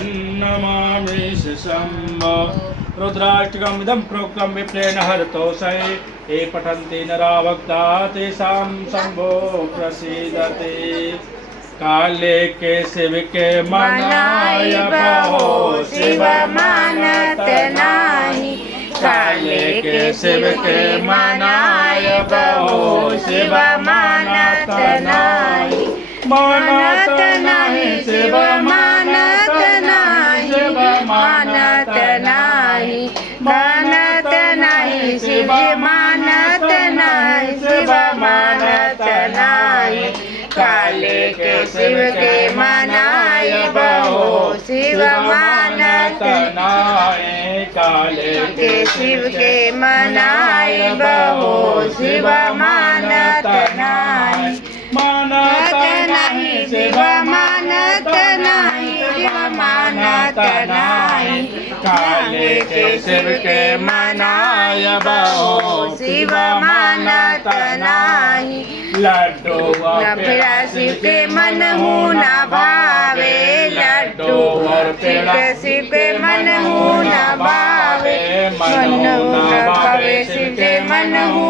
तन्नमामि शम्भो रुद्राष्टकम् इदं प्रोक्तं विप्रेण हरतोषे ये पठन्ति नरा भक्ता तेषां शम्भो प्रसीदते काले के शिव के मनाय बहो शिव मानत नाही काले के शिव के मनाय बहो शिव मानत नाही मानत नाही शिव मानत नाही शिव मानत नाही मानत नाही शिव मानत नाही शिव मानत नाही काले के शिव के मनाय बहो शिव मानत नाही काले के शिव के मनाय बहो शिव मानत नाही मानत नाही शिव मानत नाही शिव मानत नाही काले के शिव के मनाय बहो शिव मानत नाही लड्डू पेड़ा शिव के मन हूँ ना भावे लड्डू और पेड़ा शिव के मन हूँ ना भावे मन हूँ ना भावे शिव के मन हूँ